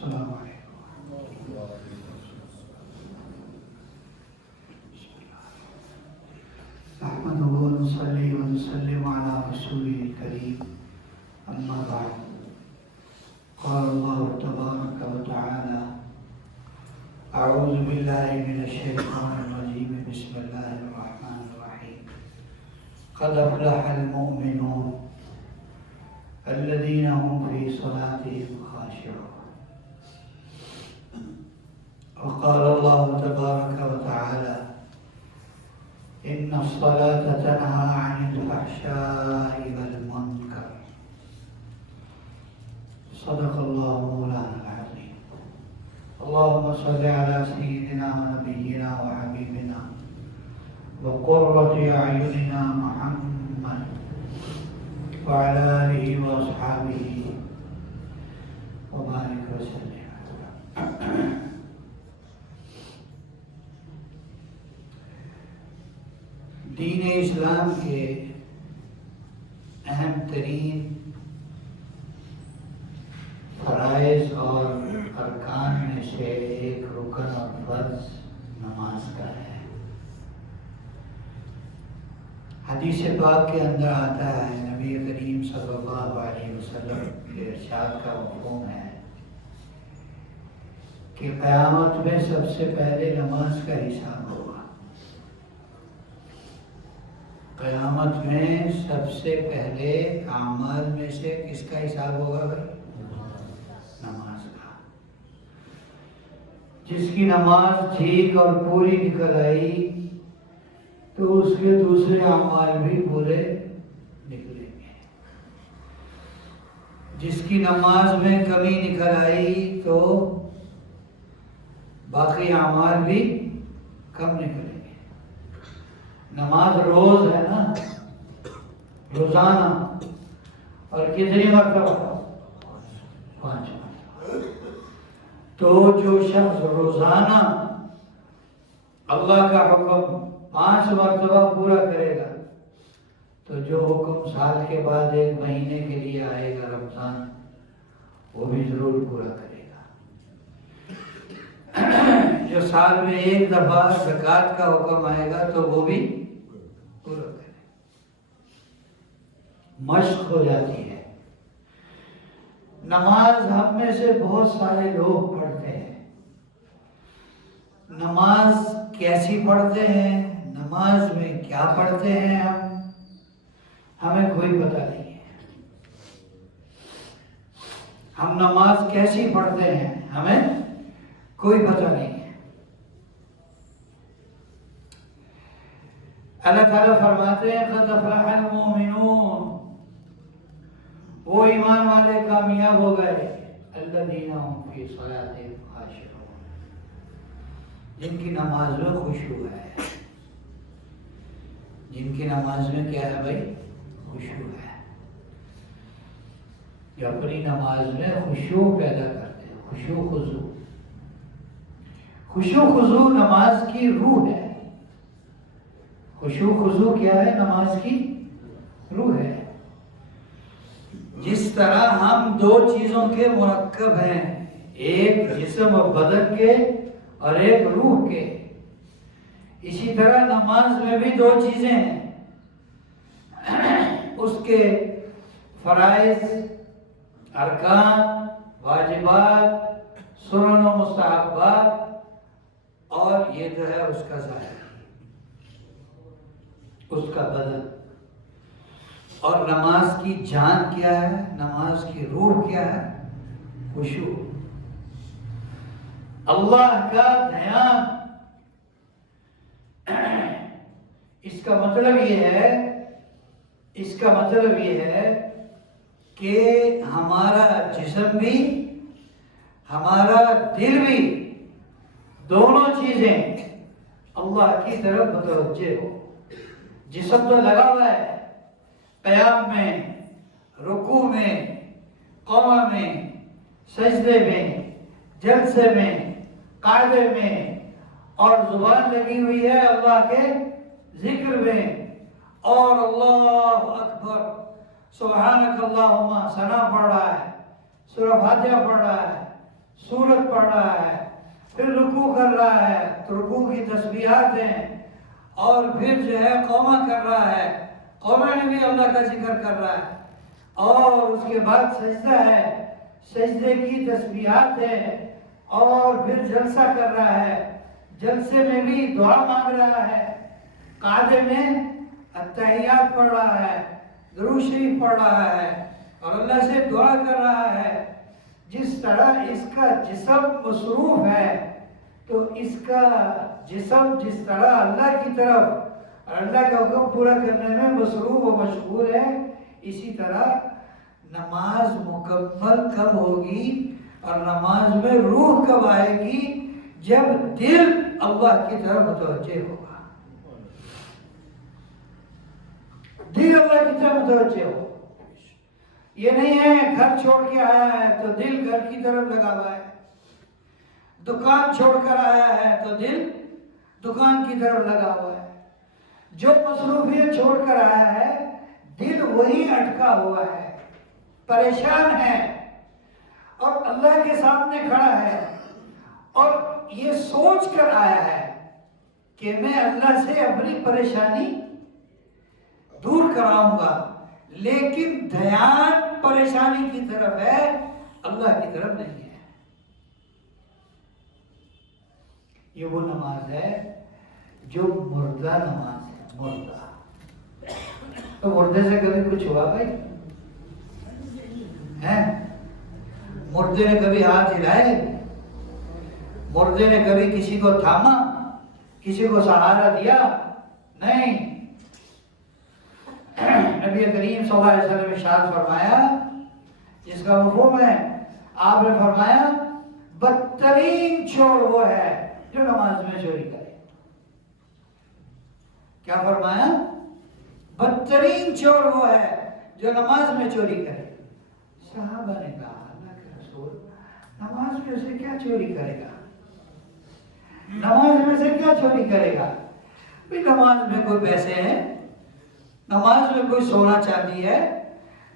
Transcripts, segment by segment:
السلام علیکم. نحمده ونصلي ونسلم على رسوله الكريم. أما بعد، قال الله تبارك وتعالى: أعوذ بالله من الشيطان الرجيم. بسم الله الرحمن الرحيم. قد أفلح المؤمنون الذين هم في صلاتهم خاشعون. وقال الله تبارك وتعالى: إن الصلاة تنهى عن الفحشاء والمنكر. صدق الله مولانا العظيم. اللهم صل على سيدنا ونبينا وحبيبنا وقرة أعيننا محمد وعلى آله وأصحابه وبارك وسلم. دین اسلام کے اہم ترین فرائض اور ارکان میں سے ایک رکن اور فرض نماز کا ہے. حدیث پاک کے اندر آتا ہے، نبی کریم صلی اللہ علیہ وسلم کے ارشاد کا مفہوم ہے کہ قیامت میں سب سے پہلے نماز کا حساب ہوگا. قیامت میں سب سے پہلے اعمال میں سے کس کا حساب ہوگا بھائی؟ نماز کا. جس کی نماز ٹھیک اور پوری نکل آئی تو اس کے دوسرے اعمال بھی پورے نکلیں گے. جس کی نماز میں کمی نکل آئی تو باقی اعمال بھی کم نکلیں گے. نماز روز ہے نا، روزانہ، اور کتنی مرتبہ؟ 5 مرتبہ. تو جو شخص روزانہ اللہ کا حکم 5 مرتبہ پورا کرے گا تو جو حکم سال کے بعد 1 مہینے کے لیے آئے گا رمضان، وہ بھی ضرور پورا کرے گا. جو سال میں 1 دفعہ زکوٰۃ کا حکم آئے گا تو وہ بھی پورا کرے. مشق ہو جاتی ہے. نماز ہم میں سے بہت سارے لوگ پڑھتے ہیں. نماز کیسی پڑھتے ہیں، نماز میں کیا پڑھتے ہیں ہمیں کوئی پتہ نہیں ہے. ہم نماز کیسی پڑھتے ہیں ہمیں کوئی پتہ نہیں ہے. اللہ تعالیٰ فرماتے ہیں: قد افلح المؤمنون، وہ ایمان والے کامیاب ہو گئے، الذین هم فی صلاتهم خاشعون، جن کی نماز میں خشوع ہے. جن کی نماز میں کیا ہے بھائی؟ خشوع ہے. جو اپنی نماز میں خشوع پیدا کرتے ہیں. خشوع خضوع، خشوع خضوع نماز کی روح ہے. خشوع خضوع کیا ہے؟ نماز کی روح ہے. جس طرح ہم 2 چیزوں کے مرکب ہیں، ایک جسم و بدن کے اور ایک روح کے، اسی طرح نماز میں بھی 2 چیزیں ہیں. اس کے فرائض، ارکان، واجبات، سنن و مستحبات، اور یہ جو ہے اس کا ظاہر، اس کا بدن. اور نماز کی جان کیا ہے؟ نماز کی روح کیا ہے؟ خشوع، اللہ کا دھیان. اس کا مطلب یہ ہے کہ ہمارا جسم بھی، ہمارا دل بھی، دونوں چیزیں اللہ کی طرف متوجہ ہو. جسم تو لگا ہوا ہے قیام میں، رکوع میں، قیام میں، سجدے میں، جلسے میں، قاعدے میں، اور زبان لگی ہوئی ہے اللہ کے ذکر میں، اور اللہ اکبر سبحانک اللہم ثنا پڑھ رہا ہے، سورہ فاتحہ پڑھ رہا ہے، سورت پڑھ رہا ہے، پھر رکوع کر رہا ہے تو رکوع کی تسبیحات ہیں، اور پھر جو ہے قوما کر رہا ہے، قوما میں بھی اللہ کا ذکر کر رہا ہے، اور اس کے بعد سجدہ ہے، سجدے کی تسبیحات ہے، اور پھر جلسہ کر رہا ہے، جلسے میں بھی دعا مانگ رہا ہے، قعدے میں التحیات پڑھ رہا ہے، درود شریف پڑھ رہا ہے، اور اللہ سے دعا کر رہا ہے۔ جس طرح اس کا جسم مصروف ہے، تو اس کا جسم جس طرح اللہ کی طرف اور اللہ کا حکم پورا کرنے میں مصروف و مشغول ہے، اسی طرح نماز مکمل کب ہوگی اور نماز میں روح کب آئے گی؟ جب دل اللہ کی طرف متوجہ ہوگا، دل اللہ کی طرف متوجہ ہو۔ یہ نہیں ہے گھر چھوڑ کے آیا ہے تو دل گھر کی طرف لگا ہوا ہے، دکان چھوڑ کر آیا ہے تو دل دکان کی طرف لگا ہوا ہے، جو مصروفیت چھوڑ کر آیا ہے دل وہی اٹکا ہوا ہے، پریشان ہے، اور اللہ کے سامنے کھڑا ہے اور یہ سوچ کر آیا ہے کہ میں اللہ سے اپنی پریشانی دور کراؤں گا، لیکن دھیان پریشانی کی طرف ہے، اللہ کی طرف نہیں ہے۔ یہ وہ نماز ہے جو مردہ نماز ہے، مردہ۔ تو مردے سے کبھی کچھ ہوا بھائی؟ مردے نے کبھی ہاتھ ہلائے؟ مردے نے کبھی کسی کو تھاما، کسی کو سہارا دیا؟ نہیں۔ نبی کریم صلی اللہ علیہ وسلم نے ارشاد فرمایا، جس کا مفہوم ہے، آپ نے فرمایا بدترین چور وہ ہے جو نماز میں چوری کرے۔ کیا فرمایا؟ بدترین چور وہ ہے جو نماز میں چوری کرے۔ صحابہ نے کہا اللہ کے رسول، نماز میں سے کیا چوری کرے گا؟ نماز میں سے کیا چوری کرے گا؟ بھی نماز میں کوئی پیسے ہیں، نماز میں کوئی سونا چاندی ہے،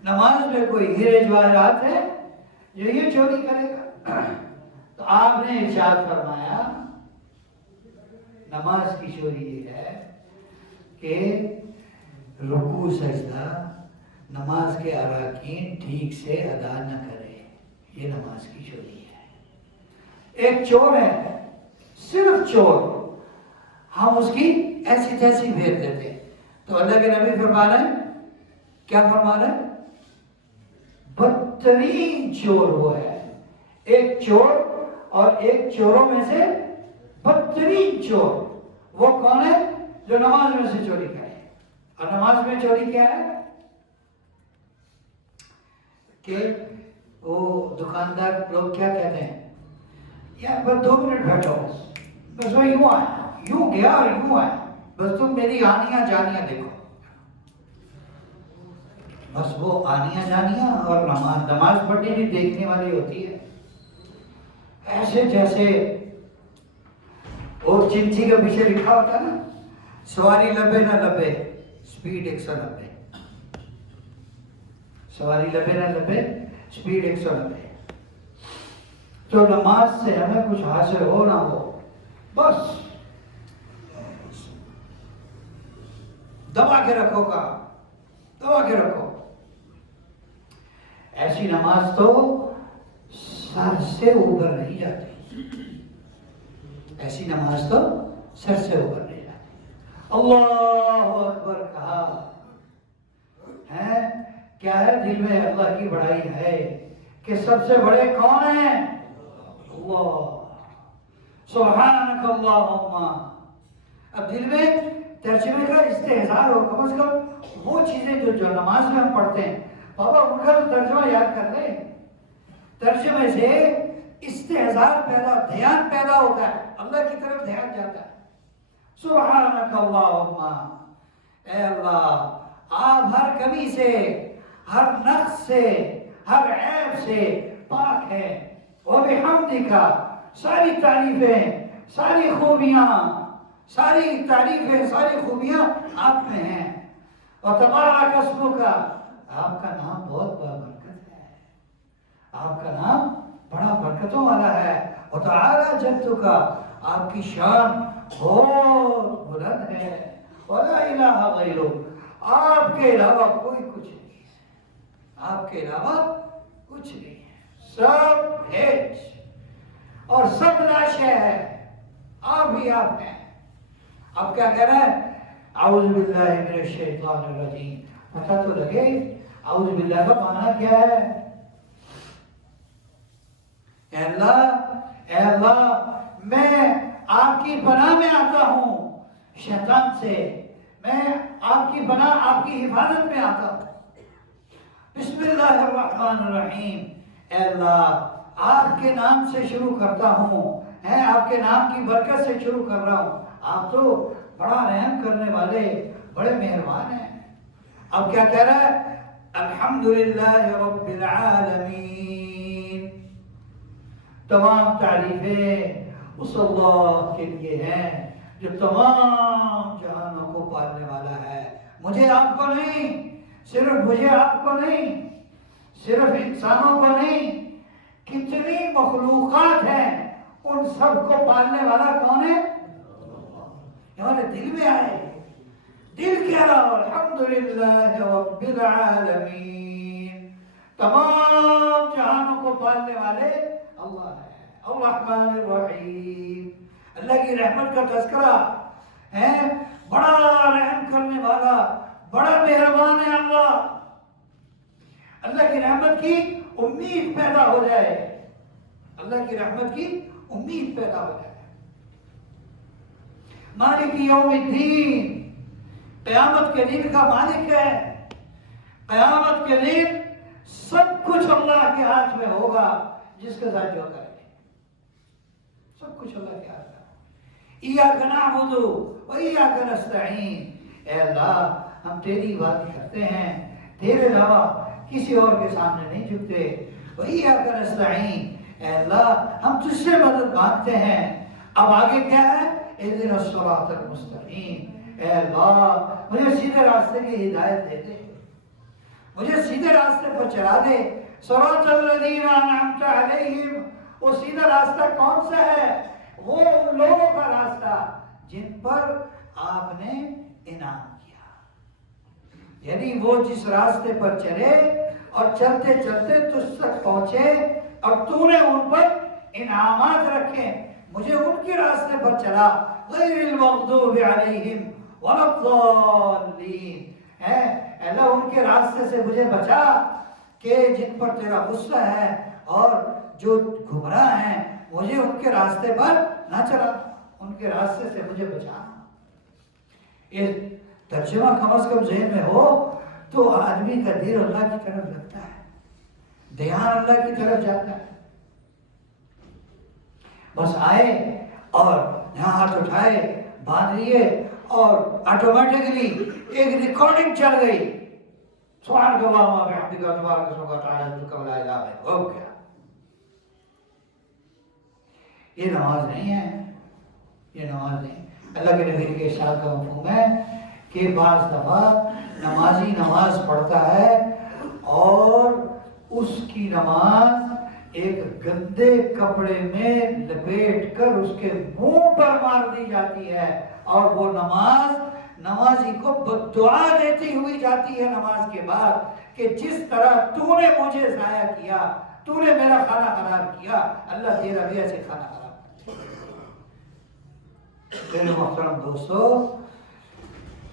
نماز میں کوئی ہیرے جواہرات ہے جو یہ چوری کرے گا؟ تو آپ نے ارشاد فرمایا نماز کی چوری یہ ہے کہ رکوع سجدہ نماز کے اراکین ٹھیک سے ادا نہ کرے، یہ نماز کی چوری ہے۔ ایک چور ہے، صرف چور، ہم اس کی ایسی تیسی بھیج دیتے، تو اللہ کے نبی فرما رہے ہیں، کیا فرما رہے ہیں؟ بدترین چور وہ ہے، ایک چور اور ایک چوروں میں سے بدترین چور وہ کون ہے؟ جو نماز میں سے چوری کرے۔ اور نماز میں چوری کیا ہے کہ وہ دکاندار لوگ کیا کہتے ہیں، یار بس 2 منٹ بیٹھو، بس وہ یوں آیا، یوں گیا اور یوں آیا، بس تم میری آنیاں جانیاں دیکھو۔ بس وہ آنیاں جانیاں اور نماز پڑھنی بھی دیکھنے والی ہوتی ہے، ایسے جیسے وہ چمچی کے پیچھے لکھا ہوتا ہے نا، سواری لبے نہ لبے، سپیڈ 190، سواری لبے نہ لبے، سپیڈ 190۔ تو نماز سے ہمیں کچھ حاصل ہو نہ ہو، بس دبا کے رکھو، کا دبا کے رکھو۔ ایسی نماز تو سر سے اوپر نہیں جاتی، ایسی نماز تو سر سے اوپر نہیں جاتی۔ اللہ اکبر کہا ہے، کیا ہے دل میں اللہ کی بڑائی ہے کہ سب سے بڑے کون ہیں؟ اللہ، سبحانک اللہم۔ اب دل میں ترجمے کا استحضار ہو، کم از کم وہ چیزیں جو نماز میں ہم پڑھتے ہیں، بابا ان کا تو ترجمہ یاد کر لیں، ترجمے سے استحضار پیدا، دھیان پیدا ہوتا ہے، اللہ کی طرف دھیان جاتا ہے۔ سبحانک اللہم، اے اللہ آپ ہر کمی سے، ہر نقص سے، ہر عیب سے پاک ہے، وبحمدک، ساری تعریفیں، ساری خوبیاں، ساری تعریفیں، ساری خوبیاں آپ میں ہیں، وتبارک اسمک، آپ کا نام بہت بابرکت ہے، آپ کا نام بڑا برکتوں والا ہے. وتعالی جدک، آپ کی شان بہت بلند ہے. ولا الہ غیرک، آپ کے علاوہ کوئی کچھ نہیں ہے. آپ کے علاوہ کچھ نہیں ہے. سب ہیچ اور سب لاشے ہے. آپ ہی آپ ہیں. آپ کیا کہہ رہے ہیں؟ اعوذ باللہ من الشیطان الرجیم. پتہ تو لگے اعوذ باللہ کا معنی کیا ہے. اے اللہ میں آپ کی پناہ میں آتا ہوں شیطان سے. میں آپ کی پناہ، آپ کی حفاظت میں آتا ہوں. بسم اللہ الرحمن الرحیم. اے اللہ آپ کے نام سے شروع کرتا ہوں، آپ کے نام کی برکت سے شروع کر رہا ہوں. آپ تو بڑا رحم کرنے والے، بڑے مہربان ہیں. اب کیا کہہ رہا ہے؟ الحمدللہ رب العالمین. تمام تعریفیں اس اللہ کے لیے ہیں جو تمام جہانوں کو پالنے والا ہے. مجھے آپ کو نہیں، صرف مجھے آپ کو نہیں، صرف انسانوں کو نہیں، کتنی مخلوقات ہیں ان سب کو پالنے والا کون ہے؟ ہمارے دل میں آئے. دل کہہ رہا الحمدللہ رب العالمین. تمام جہانوں کو پالنے والے اللہ ہے. الرحمن الرحیم، اللہ کی رحمت کا تذکرہ ہے. بڑا رحم کرنے والا، بڑا مہربان ہے اللہ. اللہ کی رحمت کی امید پیدا ہو جائے. اللہ کی رحمت کی امید پیدا ہو جائے. مالک یوم الدین، قیامت کے دن کا مالک ہے. قیامت کے دن سب کچھ اللہ کے ہاتھ میں ہوگا. جس کے ساتھ جو کرے سب کچھ اللہ کے ہاتھ میں. ایاک نعبد و ایاک نستعین. اے اللہ ہم تیری عبادت کرتے ہیں، تیرے علاوہ کسی اور کے سامنے نہیں جھکتے. وَإِيَّاكَ نَسْتَعِينُ. اے اللہ ہم تجھ سے مدد مانگتے ہیں. اب آگے کیا ہے؟ اهدنا الصراط المستقیم. اے اللہ مجھے سیدھے راستے کی ہدایت دے دے، مجھے سیدھے راستے پر چلا دے. صراط الذین انعمت علیہم. وہ سیدھا راستہ کون سا ہے؟ وہ ان لوگوں کا راستہ جن پر آپ نے انعام کیا. یعنی وہ جس راستے پر چلے اور چلتے چلتے تجھ تک پہنچے اور تو نے ان پر انعامات رکھے. مجھے ان کے راستے پر چلا. غیر المغضوب علیہم ولا الضالین. اللہ ان کے راستے سے مجھے بچا کہ جن پر تیرا غصہ ہے اور جو گمراہ ہیں. مجھے ان کے راستے پر نہ چلا، ان کے راستے سے مجھے بچا. یہ ترجمہ کم از کم ذہن میں ہو تو آدمی کا دل اللہ کی طرف لگتا ہے، دھیان اللہ کی طرف جاتا ہے. بس آئے اور یہاں ہاتھ اٹھائے، باندھ لیے اور آٹومیٹکلی ایک ریکارڈنگ چل گئی. سبحانک اللہم و بحمدک تبارک اسمک وتعالی جدک ولا الہ غیرک. ہو گیا. یہ نماز نہیں ہے، یہ نماز نہیں. اللہ کے نبی کے ارشاد کا مفہوم ہے کہ بعض دفعہ نمازی نماز پڑھتا ہے اور اس کی نماز ایک گندے کپڑے میں لپیٹ کر اس کے منہ پر مار دی جاتی ہے اور وہ نماز نمازی کو بددعا دیتی ہوئی جاتی ہے نماز کے بعد کہ جس طرح تو نے مجھے ضائع کیا، تو نے میرا کھانا خراب کیا، اللہ تیرا بھی ایسے کھانا خراب. میرے محترم دوستو،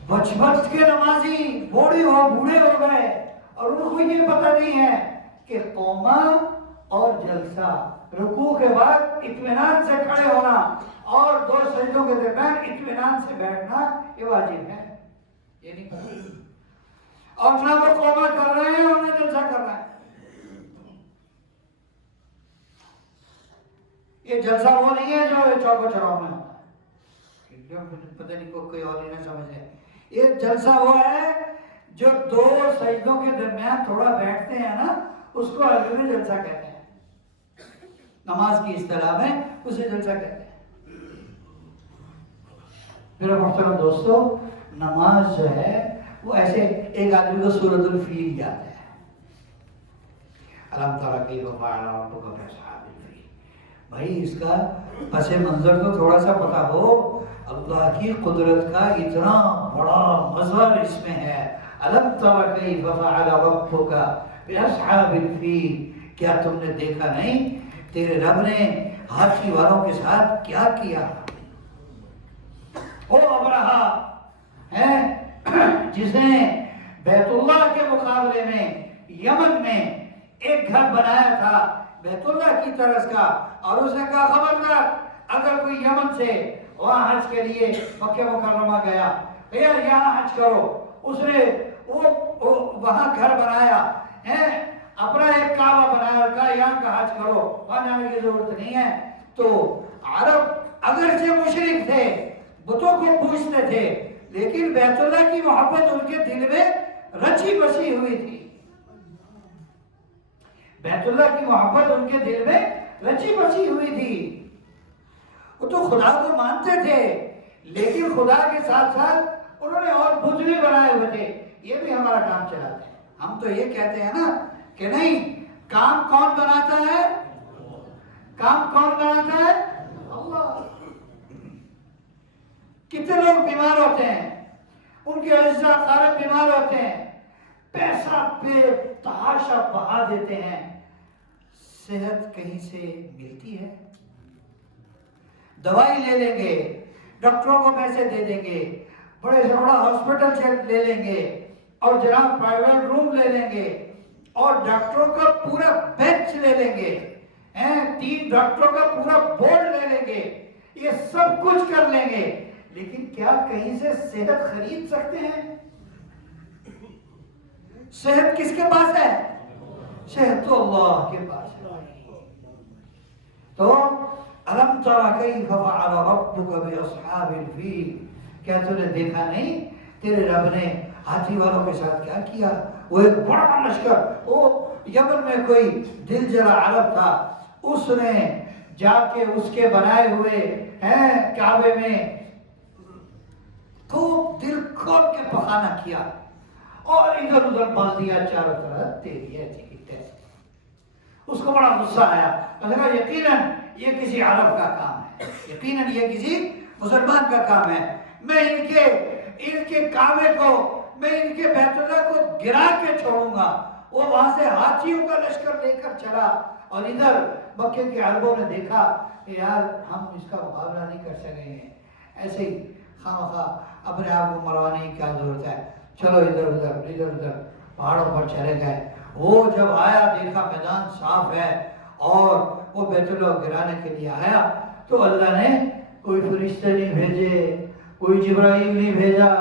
بچ بچ کے نمازی بوڑھے ہو گئے اور ان کو یہ پتہ نہیں ہے کہ قوما اور جلسہ، رکوع کے بعد اطمینان سے کھڑے ہونا اور دو سجدوں کے درمیان اطمینان سے بیٹھنا یہ واجب ہے. یہ نہیں پتہ. اور نہ وہ قوما کر رہے ہیں اور نہ جلسہ کر رہے ہیں. یہ جلسہ وہ نہیں ہے جو چوک و چوراہوں میں ہوتا ہے. پتہ نہیں کوئی اور نہیں سمجھ ہے. یہ جلسہ وہ ہے جو دو سجدوں کے درمیان تھوڑا بیٹھتے ہیں نا، اس کو عربی میں جلسہ کہتے ہیں. نماز کی اصطلاح میں اسے جلسہ کہتے ہیں. میرے محترم دوستو، نماز جو ہے وہ ایسے ایک آدمی کو سورۃ الفیل یاد ہے. الم تر کیف فعل ربک باصحاب الفیل. بھائی اس کا پس منظر تو تھوڑا سا پتہ ہو. اللہ کی قدرت کا اتنا بڑا مظہر اس میں ہے. الم تر کیف فعل ربک باصحاب الفیل. کیا تم نے دیکھا نہیں تیرے رب نے ہاتھی والوں کے ساتھ کیا کیا؟ وہ ابرہا ہے جس نے بیت اللہ کے مقابلے میں یمن میں ایک گھر بنایا تھا بیت اللہ کی طرز کا، اور اس نے کہا خبردار اگر کوئی یمن سے وہاں حج کے لیے مکہ مکرمہ گیا یار یہاں حج کرو. اس نے وہ وہاں گھر بنایا ہے، اپنا ایک کعبہ بنایا اور کہا یہاں کا حج کرو، وہاں جانے کی ضرورت نہیں ہے. تو عرب اگرچہ مشرک تھے، بتوں کو پوجتے تھے، لیکن بیت اللہ کی محبت ان کے دل میں رچی بسی ہوئی تھی. بیت اللہ کی محبت ان کے دل میں رچی بسی ہوئی تھی. وہ تو خدا کو مانتے تھے، لیکن خدا کے ساتھ ساتھ انہوں نے اور بت بھی بنائے ہوئے تھے. یہ بھی ہمارا کام چلاتے ہیں. ہم تو یہ کہتے ہیں نا کہ نہیں، کام کون بناتا ہے؟ کام کون بناتا ہے؟ اللہ. کتنے لوگ بیمار ہوتے ہیں، ان کے اعزاء قارب بیمار ہوتے ہیں، پیسہ بے تحاشا بہا دیتے ہیں، صحت کہیں سے ملتی ہے؟ دوائی لے لیں گے، ڈاکٹروں کو پیسے دے دیں گے، بڑے سے بڑا ہاسپٹل لے لیں گے، اور جناب پرائیویٹ روم لے لیں گے، اور ڈاکٹروں کا پورا بینچ لے لیں گے، 3 ڈاکٹروں کا پورا بورڈ لے لیں گے، یہ سب کچھ کر لیں گے، لیکن کیا کہیں سے صحت خرید سکتے ہیں؟ صحت کس کے پاس ہے؟ صحت تو اللہ کے پاس ہے. تو الم تر کیف فعل ربک باصحاب الفیل. کیا تو نے دیکھا نہیں تیرے رب نے ہاتھی والوں کے ساتھ کیا کیا؟ وہ ایک بڑا لشکر، وہ یمن میں کوئی دل جلا عرب تھا، اس نے جا کے اس کے بنائے ہوئے کعبے میں خوب دل کھول کے پخانا کیا اور ادھر ادھر بال دیا چاروں طرف. تیری ایسی کی تیسی. اس کو بڑا غصہ آیا. اس کہا یقیناً یہ کسی عرب کا کام ہے، یقیناً یہ کسی مسلمان کا کام ہے. میں ان کے کعبے کو، میں ان کے بیت اللہ کو گرا کے چھوڑوں گا. وہ وہاں سے ہاتھیوں کا لشکر لے کر چلا، اور ادھر مکے کے عربوں نے دیکھا کہ یار ہم اس کا مقابلہ نہیں کر سکیں گے، ایسے ہی خواہ اپنے آپ کو مروانے کی کیا ضرورت ہے، چلو ادھر ادھر پہاڑوں پر چلے گئے. وہ جب آیا دیکھا میدان صاف ہے اور وہ بیت اللہ گرانے کے لیے آیا، تو اللہ نے کوئی فرشتے نہیں بھیجے، کوئی جبرائیل نہیں بھیجا،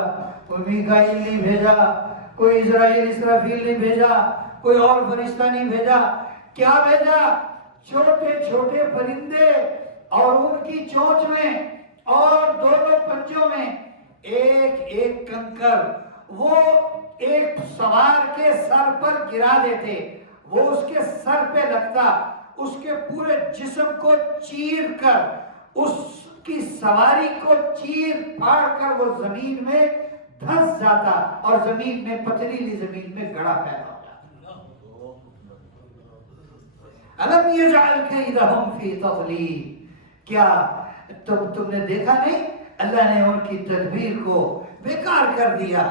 کوئی میکائیل نہیں بھیجا، کوئی اسرائیل اسرافیل نہیں بھیجا، کوئی اور فرشتہ نہیں بھیجا. کیا بھیجا؟ چھوٹے چھوٹے پرندے، اور ان کی چونچ میں اور دونوں پنجوں میں ایک ایک کنکر وہ ایک سوار کے سر پر گرا دیتے. وہ اس کے سر پہ لگتا، اس کے پورے جسم کو چیر کر، اس کی سواری کو چیر پھاڑ کر وہ زمین میں دھس جاتا، اور زمین میں پتھریلی زمین میں گڑا پیدا ہو جاتا. الم یجعل کیدہم فی تضلیل. کیا تم نے دیکھا نہیں اللہ نے ان کی تدبیر کو بیکار کر دیا.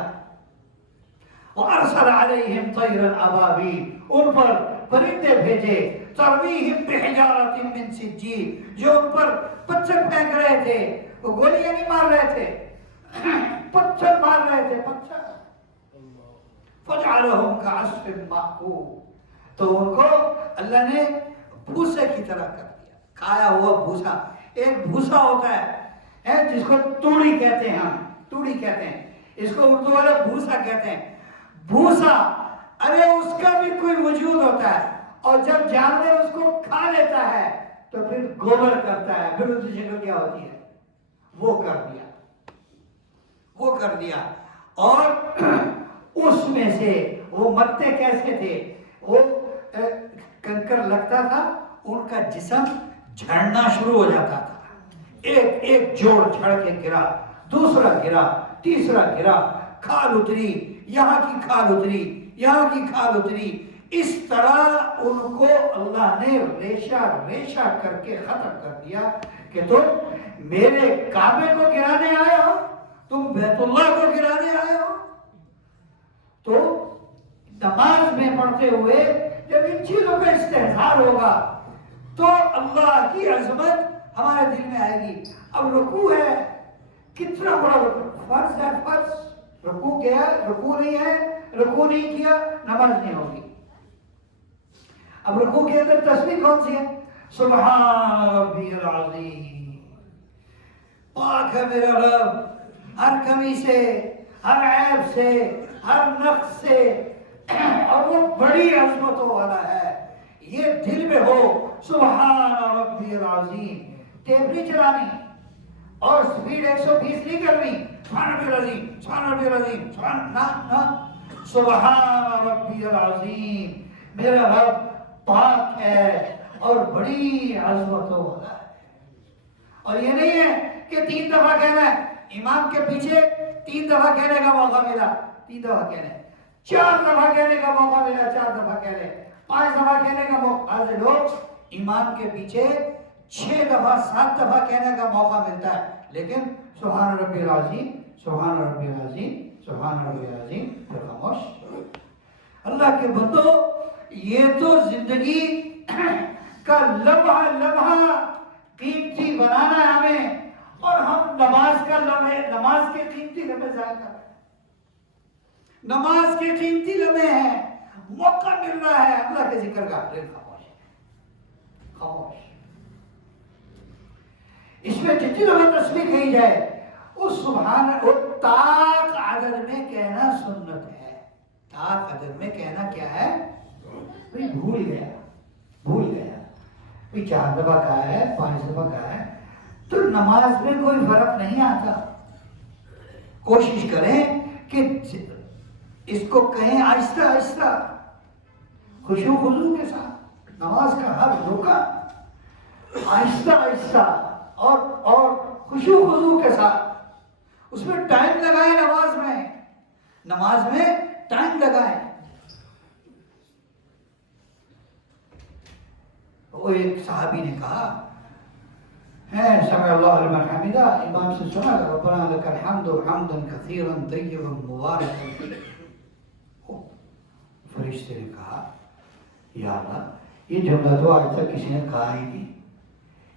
وارسل علیہم طیرا ابابیل. ان پر پرندے بھیجے، ترمیہم بحجارۃ من سجیل، جو ان پر پتھر پھینک رہے تھے. وہ گولیاں نہیں مار رہے تھے، پتھر مار رہے تھے، پتھر. فجعلہم کعصف مأکول. تو ان کو اللہ نے بھوسے کی طرح کر دیا، کھایا ہوا بھوسا. ایک بھوسا ہوتا ہے جس کو توڑی کہتے ہیں، ہم توڑی کہتے ہیں، اس کو اردو والے بھوسا کہتے ہیں. بھوسا، ارے اس کا بھی کوئی وجود ہوتا ہے، اور جب جانور اس کو کھا لیتا ہے تو پھر گوبر کرتا ہے، پھر اس کی شکل کیا ہوتی ہے؟ وہ کر دیا. اور اس میں سے وہ مرتے کیسے تھے؟ وہ کنکر لگتا تھا، ان کا جسم جھڑنا شروع ہو جاتا تھا. ایک ایک جوڑ جھڑ کے گرا، دوسرا گرا، تیسرا گرا، کھال اتری، یہاں کی کھال اتری، یہاں کی کھال اتری. اس طرح ان کو اللہ نے ریشہ ریشہ کر کے ختم کر دیا کہ تم میرے کعبے کو گرانے آئے ہو، تم بیت اللہ کو گرانے آئے ہو۔ تو نماز میں پڑھتے ہوئے جب ان چیزوں کا استحضار ہوگا تو اللہ کی عظمت ہمارے دل میں آئے گی۔ اب رکوع ہے، کتنا بڑا رکوع، فرض ہے، فرض، رکوع کیا ہے، رکوع نہیں ہے، رکوع نہیں کیا نماز نہیں ہوگی۔ اب رکوع کے اندر تسبیح کون سی ہے؟ سبحان ربی العظیم، پاک ہے میرا رب ہر کمی سے، ہر عیب سے، ہر نقص سے، اور وہ بڑی عظمتوں والا ہے۔ یہ دل میں ہو سبحان ربی العظیم، ٹیپ نہیں چلانی اور سپیڈ 120 نہیں کرنی، سبحان ربی العظیم، سبحان ربی العظیم، سبحان ربی العظیم، میرا رب پاک ہے اور بڑی عظمتوں والا ہے۔ اور یہ نہیں ہے کہ 3 دفعہ کہنا ہے، امام کے پیچھے 3 دفعہ کہنے کا موقع ملا، 3 دفعہ کہنے، 4 دفعہ کہنے کا موقع ملا، 4 دفعہ کہنے، 5 دفعہ کہنے کا موقع۔ آج لوگ امام کے پیچھے 6 دفعہ 7 دفعہ کہنے کا موقع ملتا ہے، لیکن سبحان ربی العظیم، سبحان ربی العظیم، سبحان ربی العظیم، پھر خاموش۔ اللہ کے بندو، یہ تو زندگی کا لمحہ لمحہ قیمتی بنانا ہے ہمیں، اور ہم نماز کا لمحے، نماز کے قیمتی لمحے ضائع کر رہے ہیں۔ نماز کے قیمتی لمحے ہیں، موقع مل رہا ہے اللہ کے ذکر کا، لیکن خاموش خاموش۔ اس میں جتنی دفعہ تسبیح کہی جائے اس سبحان کو طاق عدد میں کہنا سنت ہے۔ طاق عدد میں کہنا کیا ہے؟ بھئی بھول گیا، بھول گیا، بھئی 4 دفعہ کہا ہے، 5 دفعہ کہا ہے، تو نماز میں کوئی فرق نہیں آتا۔ کوشش کریں کہ اس کو کہیں آہستہ آہستہ، خشوع و خضوع کے ساتھ، نماز کا ہر دھوکہ آہستہ آہستہ اور خشوع و خضوع کے ساتھ، اس میں ٹائم لگائیں، نماز میں ٹائم لگائیں۔ وہ ایک صحابی نے کہا ہے سمع اللہ لمن حمدہ، امام سے سنا ربنا لک الحمد حمدا کثیرا طیبا مبارکا فیہ۔ فرشتے نے کہا یا اللہ یہ جملہ تو آج تک کسی نے کہا ہی نہیں،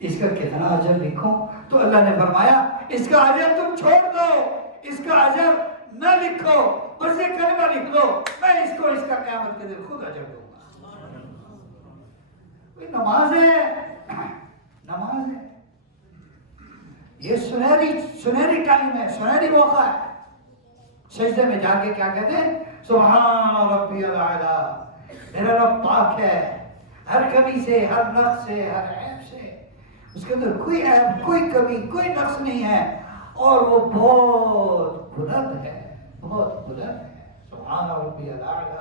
اس کا کتنا اجر لکھوں؟ تو اللہ نے فرمایا اس کا اجر تم چھوڑ دو، اس کا اجر نہ لکھو، بس یہ کلمہ لکھ دو، میں اس کو اس کا قیامت کے دن خود اجر دوں گا۔ نماز ہے، نماز ہے، یہ سنہری ٹائم ہے، سنہری موقع ہے۔ سجدے میں جا کے کیا کہتے ہیں؟ سبحان ربی الاعلی، میرا رب پاک ہے ہر کمی سے، ہر نقص سے، ہر عیب سے، اس کے اندر کوئی عیب، کوئی کمی، کوئی نقص نہیں ہے، اور وہ بہت بلند ہے، بہت بلند ہے، سبحان ربی الاعلی۔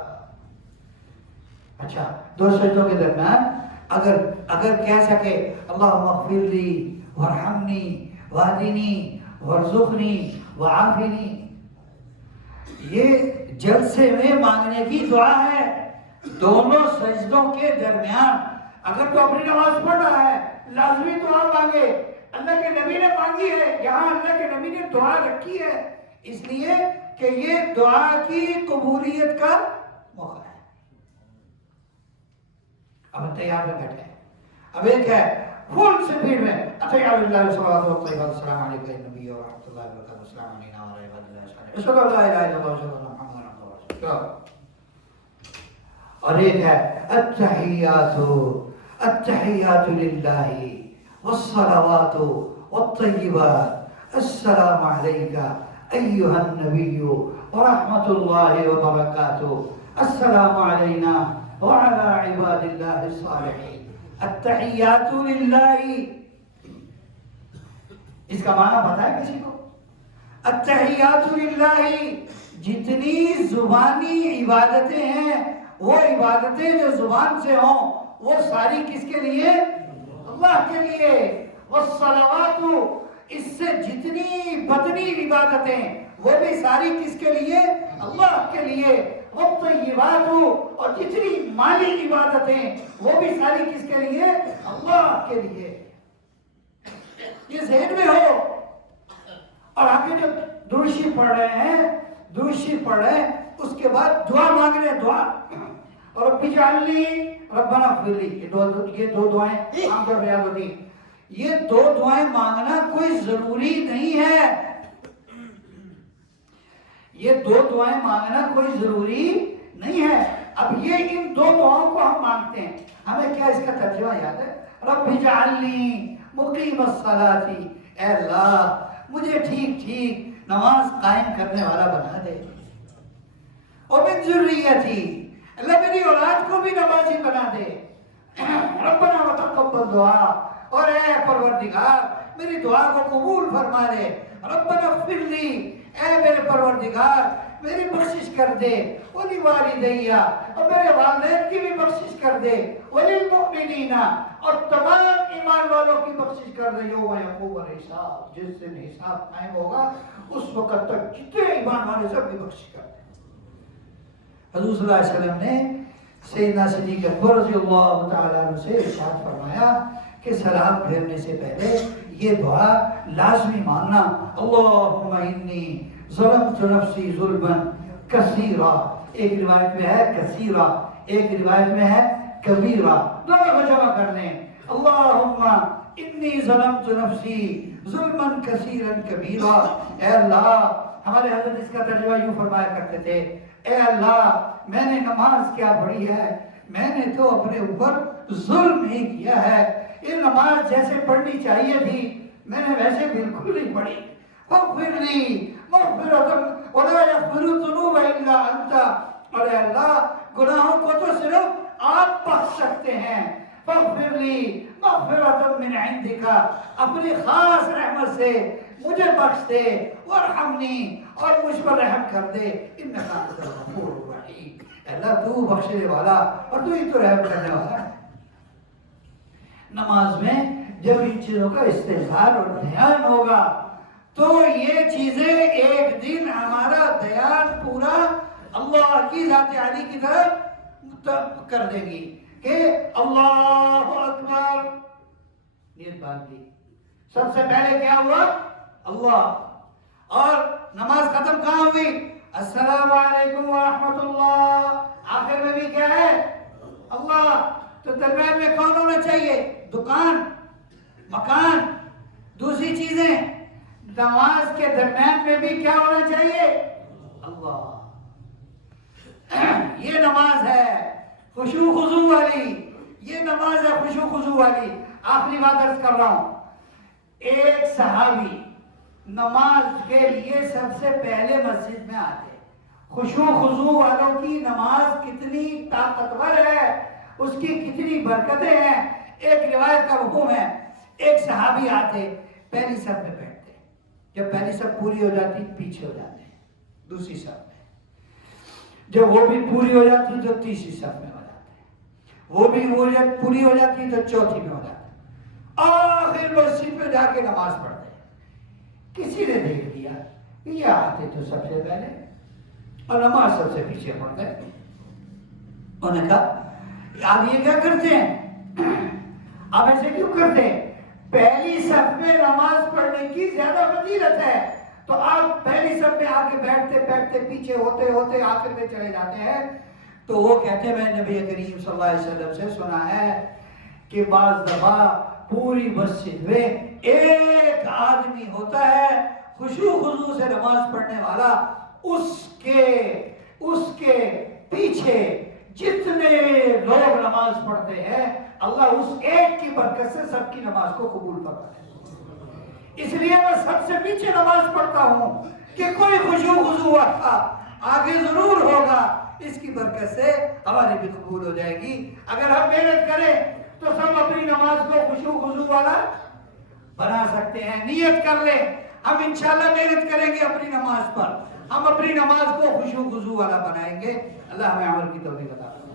اچھا، 2 سجدوں کے درمیان اگر کہہ سکے اللہم اغفر لی وارحمنی واہدنی وارزقنی وعافنی، یہ جلسے میں مانگنے کی دعا ہے۔ دونوں سجدوں کے درمیان اگر تو اپنی نماز پڑھ رہا ہے لازمی دعا مانگے، اللہ کے نبی نے مانگی ہے، یہاں اللہ کے نبی نے دعا رکھی ہے، اس لیے کہ یہ دعا کی قبولیت کا موقع ہے۔ اب تیار میں بیٹھے ہیں، اب ایک ہے فل سپیڈ میں اطیع باللہ والصلاۃ والطیبۃ، السلام علیکم نبی و رحمۃ اللہ وبرکاتہ، السلام علینا و علی عباد اللہ الصالحین، اشہد ان لا الہ الا اللہ واشہد ان محمدا عبدہ ورسولہ۔ اور ایک ہے التحیات للہ والصلوات والطیبات، السلام علیک ایھا النبی ورحمۃ اللہ وبرکاتہ، السلام علینا وعلی عباد اللہ الصالحین۔ التحیات للہ، اس کا معنی بتائے کسی کو؟ التحیات للہ، جتنی زبانی عبادتیں ہیں، وہ عبادتیں جو زبان سے ہوں وہ ساری کس کے لیے؟ اللہ کے لیے۔ والصلوات، اس سے جتنی بدنی عبادتیں وہ بھی ساری کس کے لیے؟ اللہ کے لیے۔ والطیبات، اور جتنی مالی عبادتیں وہ بھی ساری کس کے لیے؟ اللہ کے لیے. یہ ذہن میں ہو. اور آگے جو درشی پڑھ رہے ہیں، درشی پڑھ رہے ہیں، اس کے بعد دعا مانگ رہے ہیں. دعا رب اجعلنی ربنا اغفر لی، یہ دو دعائیں عام طور پہ یاد ہوتی ہیں. یہ دو دعائیں مانگنا کوئی ضروری نہیں ہے. یہ دو دعائیں مانگنا کوئی ضروری نہیں ہے. اب یہ ان دو دعاؤں کو ہم مانگتے ہیں، ہمیں کیا اس کا ترجمہ یاد ہے؟ رب اجعلنی مقیم الصلاۃ، اے اللہ مجھے ٹھیک ٹھیک نماز قائم کرنے والا بنا دے. اور من ذریتی، اللہ میری اولاد کو بھی نمازی بنا دے. ربنا وتقبل دعا، اور اے پروردگار میری دعا کو قبول فرما لے. ربنا اغفر لی، اے میرے پروردگار میری بخشش کر دے. ولی والدیہ، اور میرے والدین کی بھی بخشش کر دے. وللمؤمنین، اور تمام ایمان والوں کی بخشش کر دے. یوم یقوم الحساب، جس دن حساب قائم ہوگا اس وقت تک جتنے ایمان والے سب کی بخشش کر دے. حضور صلی اللہ علیہ وسلم نے سیدنا صدیق اکبر رضی اللہ تعالیٰ عنہ سے ارشاد فرمایا کہ سلام پھیرنے سے پہلے یہ دعا لازمی مانگنا. اللہم انی ظلمت نفسی ظلما کثیرا، ایک روایت میں ہے کثیرا، ایک روایت میں ہے کبیرا. دونوں کو جمع کر لیں. اللہم انی ظلمت نفسی ظلما کثیرا کبیرا. اے اللہ، ہمارے حضرت اس کا ترجمہ یوں فرمایا کرتے تھے، اے اللہ میں نے نماز کیا پڑھی ہے، میں نے تو اپنے اوپر ظلم ہی کیا ہے. یہ نماز جیسے پڑھنی چاہیے تھی میں نے ویسے بالکل نہیں پڑھی. فاغفر لی مغفرۃ ولا یغفر الذنوب الا انت، اور اے اللہ گناہوں کو تو صرف آپ بخش سکتے ہیں. فاغفر لی مغفرۃ من عندک، اپنی خاص رحمت سے مجھے بخش دے. وارحمنی، اور مجھ پر رحم کر دے. انک انت الغفور الرحیم، اللہ تو بخشنے والا اور تو ہی تو رحم کرنے والا ہے. نماز میں جب ان چیزوں کا استحضار اور دھیان ہوگا تو یہ چیزیں ایک دن ہمارا دھیان پورا اللہ کی ذات عالی کی طرف کر دے گی کہ اللہ اکبر. یہ بات دی سب سے پہلے کیا ہوا؟ اللہ. اور نماز ختم کہاں ہوئی؟ السلام علیکم ورحمۃ اللہ. آخر میں بھی کیا ہے؟ اللہ. تو درمیان میں کون ہونا چاہیے؟ دکان، مکان، دوسری چیزیں. نماز کے درمیان میں بھی کیا ہونا چاہیے؟ اللہ. یہ نماز ہے خشوع خضوع والی، یہ نماز ہے خشوع خضوع والی. آخری بات عرض کر رہا ہوں، ایک صحابی نماز کے لیے سب سے پہلے مسجد میں آتے. خشوع خضوع والوں کی نماز کتنی طاقتور ہے، اس کی کتنی برکتیں ہیں. ایک روایت کا حکم ہے، ایک صحابی آتے پہلی صف میں بیٹھتے، جب پہلی صف پوری ہو جاتی پیچھے ہو جاتے ہیں دوسری صف میں، جب وہ بھی پوری ہو جاتی تو تیسری صف میں ہو جاتے ہیں، وہ بھی پوری ہو جاتی تو چوتھی میں ہو جاتے ہیں، آخر مسجد میں جا کے نماز پڑھتے ہیں. کسی نے دیکھ لیا کہ یہ آتے تو سب سے پہلے اور نماز سب سے پیچھے پڑھتے ہیں. انہوں نے کہا آپ یہ کیا کرتے ہیں؟ آپ ایسے کیوں کرتے ہیں؟ پہلی صف میں نماز پڑھنے کی زیادہ فضیلت ہے، تو آپ پہلی صف میں آ کے بیٹھتے بیٹھتے پیچھے ہوتے ہوتے آخر میں چلے جاتے ہیں. تو وہ کہتے ہیں میں نبی کریم صلی اللہ علیہ وسلم سے سنا ہے کہ بعض دفعہ پوری مسجد میں ایک آدمی ہوتا ہے خشوع خضوع سے نماز پڑھنے والا، اس کے پیچھے جتنے لوگ نماز پڑھتے ہیں اللہ اس ایک کی برکت سے سب کی نماز کو قبول فرماتا ہے. اس لیے میں سب سے پیچھے نماز پڑھتا ہوں کہ کوئی خشوع خضوع والا آگے ضرور ہوگا، اس کی برکت سے ہماری بھی قبول ہو جائے گی. اگر ہم محنت کریں تو سب اپنی نماز کو خشوع خضوع والا بنا سکتے ہیں. نیت کر لیں، ہم انشاءاللہ محنت کریں گے اپنی نماز پر، ہم اپنی نماز کو خشوع خضوع والا بنائیں گے. اللہ ہمیں عمل کی توفیق عطا فرمائے.